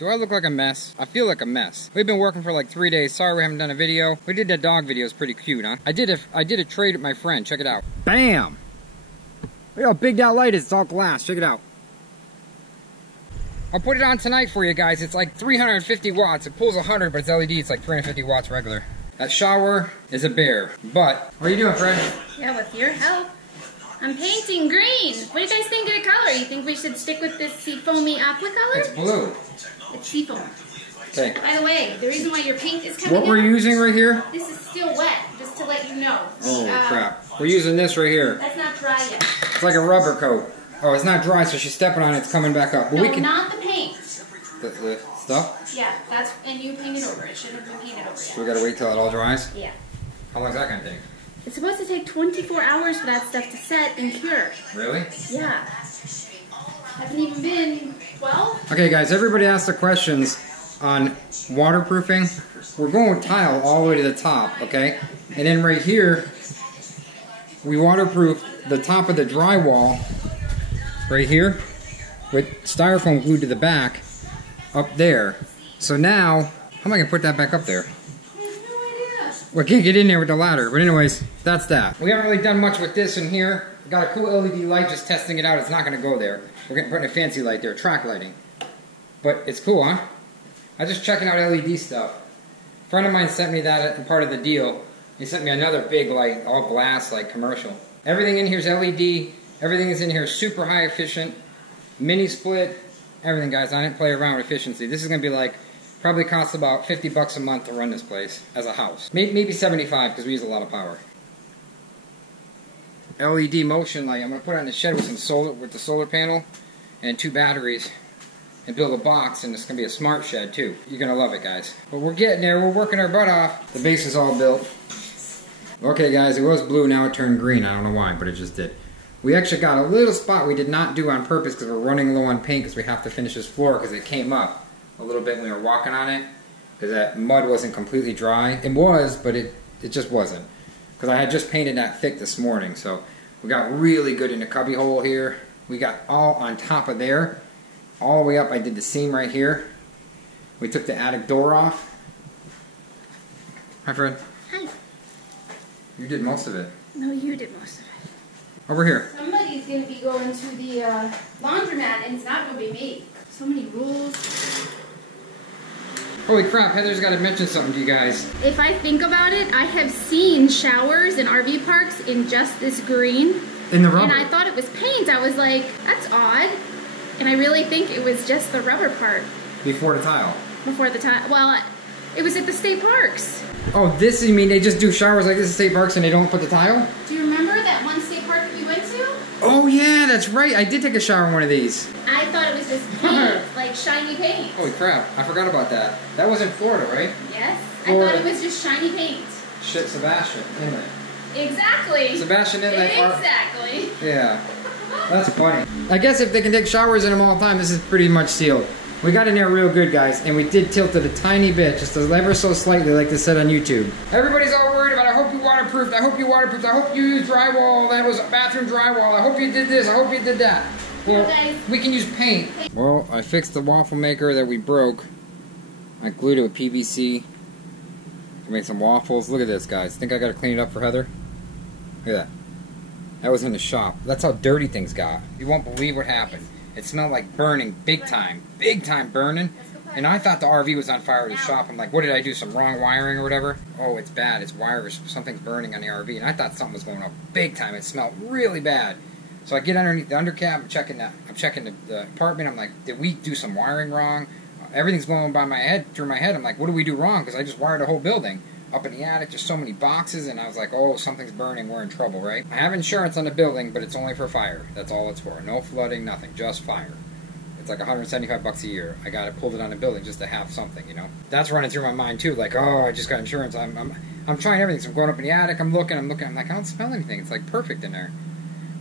Do I look like a mess? I feel like a mess. We've been working for like 3 days. Sorry we haven't done a video. We did that dog video. It's pretty cute, huh? I did a trade with my friend. Check it out. Bam! Look how big that light is. It's all glass. Check it out. I'll put it on tonight for you guys. It's like 350 watts. It pulls 100, but it's LED. It's like 350 watts regular. That shower is a bear. But, what are you doing, Fred? Yeah, with your help. I'm painting green. What do you guys think of the color? You think we should stick with this seafoamy aqua color? It's blue. It's seafoam. Okay. By the way, the reason why your paint is coming What we're using right here? this is still wet, just to let you know. Oh, crap. We're using this right here. That's not dry yet. It's like a rubber coat. Oh, it's not dry, so she's stepping on it. It's coming back up. But No, we can... not the paint. The stuff? Yeah, that's... And you painted over it. Shouldn't have been painted over So yet. we gotta wait till it all dries? Yeah. How long is that gonna take? It's supposed to take 24 hours for that stuff to set and cure. Really? Yeah. Hasn't even been 12? Okay, guys, everybody asked the questions on waterproofing. We're going with tile all the way to the top, okay? And then right here, we waterproof the top of the drywall right here with styrofoam glued to the back up there. So now, how am I gonna put that back up there? Well, I can't get in there with the ladder, but anyways, that's that. We haven't really done much with this in here. We got a cool LED light, just testing it out. It's not gonna go there. We're putting a fancy light there, track lighting. But it's cool, huh? I'm just checking out LED stuff. A friend of mine sent me that as part of the deal. He sent me another big light, all glass, like commercial. Everything in here is LED. Everything is in here super high efficient. Mini split, everything, guys. I didn't play around with efficiency. This is gonna be like, probably costs about 50 bucks a month to run this place as a house. Maybe 75 because we use a lot of power. LED motion light. I'm gonna put it on the shed with some solar, with the solar panel and 2 batteries, and build a box. And it's gonna be a smart shed too. You're gonna love it, guys. But we're getting there. We're working our butt off. The base is all built. Okay, guys. It was blue. Now it turned green. I don't know why, but it just did. We actually got a little spot we did not do on purpose because we're running low on paint because we have to finish this floor because it came up a little bit when we were walking on it because that mud wasn't completely dry. It was, but it just wasn't because I had just painted that thick this morning. So we got really good in the cubby hole here. We got all on top of there, all the way up. I did the seam right here. We took the attic door off. Hi, Fred. Hi. You did most of it. No, you did most of it. Over here. Somebody's going to be going to the laundromat, and it's not going to be me. So many rules. Holy crap, Heather's got to mention something to you guys. If I think about it, I have seen showers in RV parks in just this green. In the rubber. And I thought it was paint. I was like, that's odd. And I really think it was just the rubber part. Before the tile. Before the tile. Well, it was at the state parks. Oh, this, you mean they just do showers like this at state parks and they don't put the tile? Do you remember that one state park that we went to? Oh yeah, that's right. I did take a shower in one of these. I thought it was just paint, like shiny paint. Holy crap, I forgot about that. That was in Florida, right? Yes. Florida. I thought it was just shiny paint. Shit, Sebastian Inlet. Exactly. Sebastian Inlet. Exactly. Yeah. That's funny. I guess if they can take showers in them all the time, this is pretty much sealed. We got in there real good, guys, and we did tilt it a tiny bit, just ever so slightly, like they said on YouTube. Everybody's all worried about, I hope you waterproofed, I hope you waterproofed, I hope you used drywall, that was bathroom drywall, I hope you did this, I hope you did that. Well, we can use paint. Well, I fixed the waffle maker that we broke. I glued it with PVC. I made some waffles. Look at this, guys. Think I gotta clean it up for Heather? Look at that. That was in the shop. That's how dirty things got. You won't believe what happened. It smelled like burning, big time burning. And I thought the RV was on fire at the shop. I'm like, what did I do? Some wrong wiring or whatever? Oh, it's bad. It's wires. Something's burning on the RV. And I thought something was going on big time. It smelled really bad. So I get underneath the undercap. I'm checking the apartment. I'm like, did we do some wiring wrong? Everything's going by my head, through my head. I'm like, what do we do wrong? Because I just wired the whole building. Up in the attic, just so many boxes, and I was like, oh, something's burning, we're in trouble, right? I have insurance on the building, but it's only for fire. That's all it's for. No flooding, nothing, just fire. It's like 175 bucks a year. I got it pulled it on the building just to have something, you know? That's running through my mind too, like, oh, I just got insurance. I'm trying everything. So I'm going up in the attic, I'm looking, I'm like, I don't smell anything. It's like perfect in there.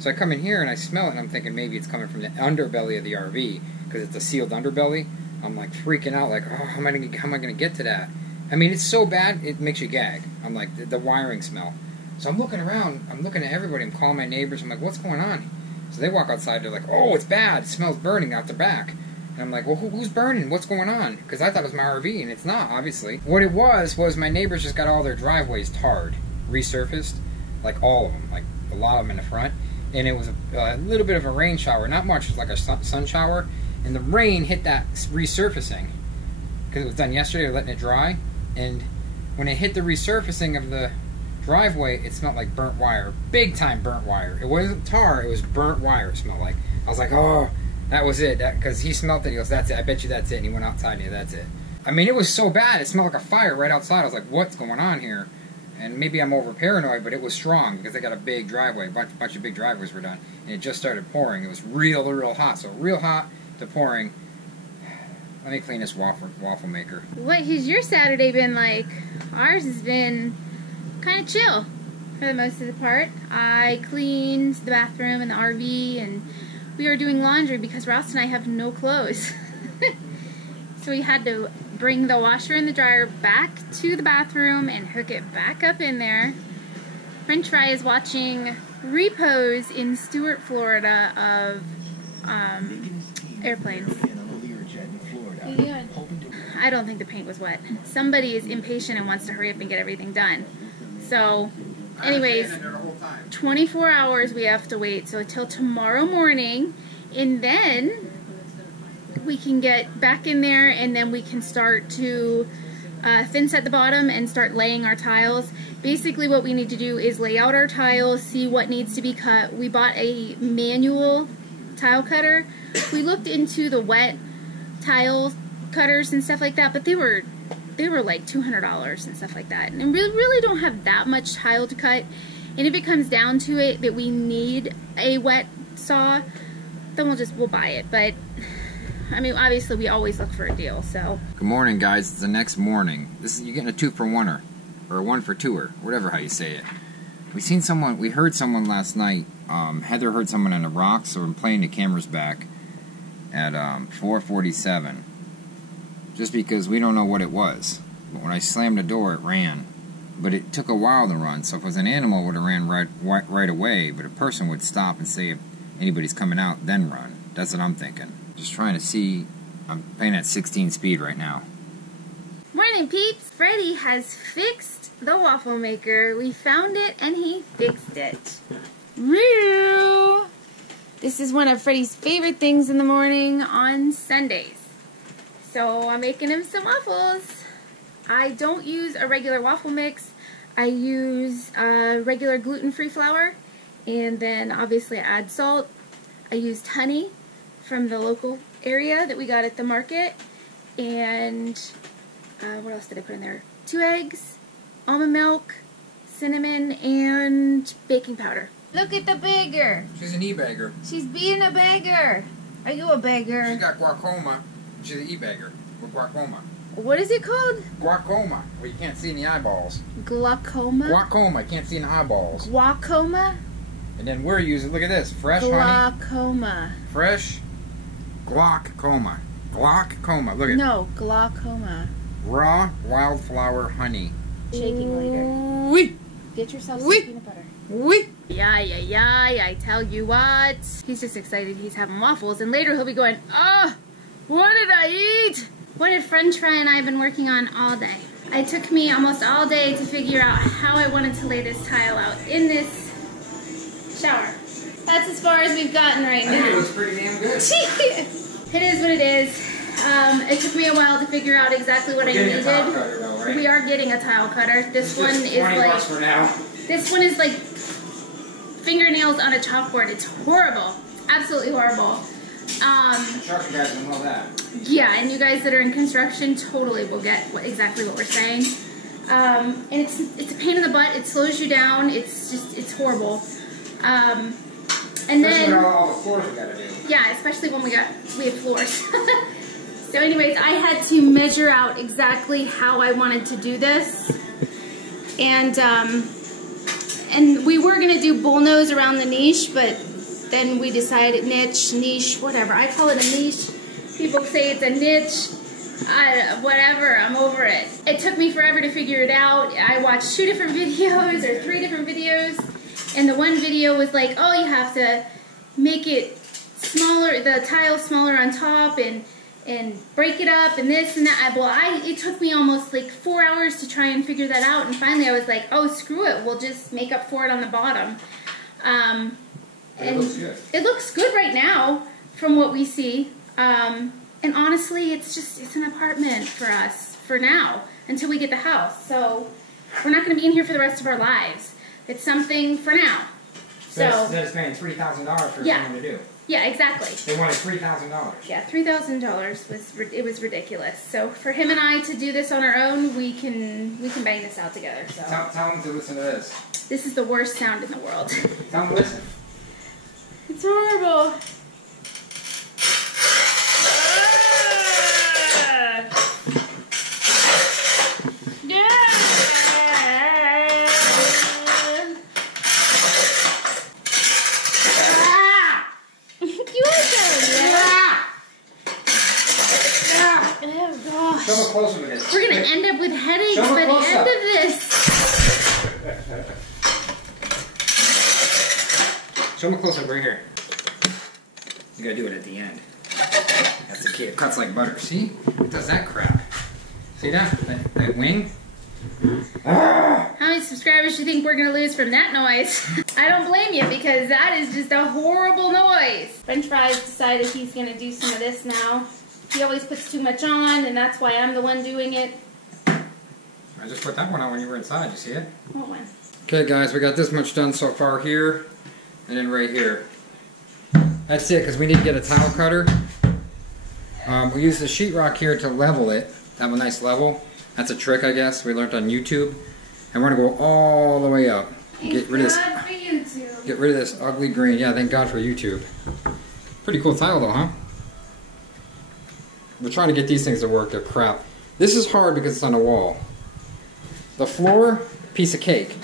So I come in here and I smell it, and I'm thinking maybe it's coming from the underbelly of the RV, because it's a sealed underbelly. I'm like freaking out, like, oh, how am I gonna get to that? I mean, it's so bad, it makes you gag. I'm like, the wiring smell. So I'm looking around, I'm looking at everybody, I'm calling my neighbors, I'm like, what's going on? So they walk outside, they're like, oh, it's bad, it smells burning out the back. And I'm like, well, who's burning? What's going on? Because I thought it was my RV, and it's not, obviously. What it was my neighbors just got all their driveways tarred, resurfaced, like all of them, like a lot of them in the front. And it was a little bit of a rain shower, not much, it was like a sun shower. And the rain hit that resurfacing, because it was done yesterday, they were letting it dry. And when it hit the resurfacing of the driveway, it smelled like burnt wire, big time burnt wire. It wasn't tar, it was burnt wire. It smelled like. I was like, oh, that was it. Because he smelled it. He goes, that's it. I bet you that's it. And he went outside and he, that's it. I mean, it was so bad. It smelled like a fire right outside. I was like, what's going on here? And maybe I'm over paranoid, but it was strong because they got a big driveway. A bunch of big driveways were done, and it just started pouring. It was real hot. So real hot to pouring. Let me clean this waffle maker. What has your Saturday been like? Ours has been kind of chill for the most of the part. I cleaned the bathroom and the RV, and we were doing laundry because Ross and I have no clothes. So we had to bring the washer and the dryer back to the bathroom and hook it back up in there. French Fry is watching repos in Stuart, Florida of airplanes. Yeah. I don't think the paint was wet. Somebody is impatient and wants to hurry up and get everything done. So, anyways, 24 hours we have to wait, so until tomorrow morning, and then we can get back in there, and then we can start to thin set the bottom and start laying our tiles. Basically what we need to do is lay out our tiles, see what needs to be cut. We bought a manual tile cutter. We looked into the wet tile cutters and stuff like that, but they were like $200 and stuff like that, and we really don't have that much tile to cut. And if it comes down to it that we need a wet saw, then we'll buy it. But I mean, obviously we always look for a deal. So good morning, guys. It's the next morning. You're getting a 2-for-1er or a 1-for-2er, whatever how you say it. We heard someone last night. Heather heard someone on the rocks, so I'm playing the cameras back at 4:47, just because we don't know what it was. But when I slammed the door, it ran. But it took a while to run, so if it was an animal, it would have ran right away, but a person would stop and say if anybody's coming out, then run. That's what I'm thinking. Just trying to see. I'm playing at 16 speed right now. Morning, peeps! Freddie has fixed the waffle maker. We found it and he fixed it. Woo! This is one of Freddie's favorite things in the morning on Sundays. So I'm making him some waffles. I don't use a regular waffle mix. I use regular gluten-free flour, and then obviously I add salt. I used honey from the local area that we got at the market, and what else did I put in there? 2 eggs, almond milk, cinnamon, and baking powder. Look at the beggar. She's an e-bagger. She's being a beggar. Are you a beggar? She's got glaucoma. She's an e-bagger with glaucoma. What is it called? Glaucoma, where you can't see in the eyeballs. Glaucoma? Glaucoma, you can't see in the eyeballs. Glaucoma? And then we're using, look at this, fresh honey. Glaucoma. Fresh glaucoma. Glaucoma, look at it. No, glaucoma. Raw wildflower honey. Shaking later. Wee! Get yourself some peanut butter. Wee! Yay, I tell you what. He's just excited he's having waffles, and later he'll be going, oh, what did I eat? What did French Fry and I have been working on all day? It took me almost all day to figure out how I wanted to lay this tile out in this shower. That's as far as we've gotten right now. I think it looks pretty damn good. It is what it is. It took me a while to figure out exactly what I needed. Though, right? We are getting a tile cutter. This one is like for now. This one is like fingernails on a chalkboard. It's horrible. It's absolutely horrible. Construction guys will know that. Yeah, and you guys that are in construction totally will get exactly what we're saying. And it's a pain in the butt. It slows you down. It's horrible. And especially then all the floors we gotta do. Yeah, especially when we have floors. So anyways, I had to measure out exactly how I wanted to do this. And we were gonna do bullnose around the niche, but then we decided niche, whatever. I call it a niche. People say it's a niche. Whatever, I'm over it. It took me forever to figure it out. I watched 2 different videos or 3 different videos, and the one video was like, oh, you have to make it smaller, the tile smaller on top, and and break it up and this and that. It took me almost like 4 hours to try and figure that out, and finally I was like, oh, screw it, we'll just make up for it on the bottom. And it looks good. It looks good right now from what we see. And honestly, it's an apartment for us for now until we get the house. So we're not going to be in here for the rest of our lives. It's something for now. So instead of spending $3,000 for someone to do. Yeah, exactly. They wanted $3,000. Yeah, $3,000 was ridiculous. So for him and I to do this on our own, we can bang this out together. So tell him to listen to this. This is the worst sound in the world. Tell him to listen. It's horrible. Show him closer with this. We're going to end up with headaches by the end of this. Show him close up right here. You gotta do it at the end. That's the key. It cuts like butter. See? It does that crap. See that? That wing? How many subscribers do you think we're going to lose from that noise? I don't blame you, because that is just a horrible noise. French Fries decided he's going to do some of this now. He always puts too much on, and that's why I'm the one doing it. I just put that one on when you were inside. You see it? What one? Okay, guys, we got this much done so far here, and then right here. That's it, because we need to get a tile cutter. We use the sheetrock here to level it, to have a nice level. That's a trick, I guess, we learned on YouTube. And we're going to go all the way up. Get rid of this ugly green. Yeah, thank God for YouTube. Pretty cool tile, though, huh? We're trying to get these things to work. They're crap. This is hard because it's on a wall. The floor, piece of cake.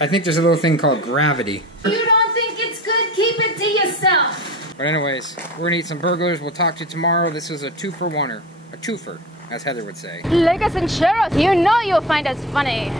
I think there's a little thing called gravity. You don't think it's good? Keep it to yourself. But anyways, we're gonna eat some burglars. We'll talk to you tomorrow. This is a two-for-oneer. A twofer, as Heather would say. Like us and share us. You know you'll find us funny.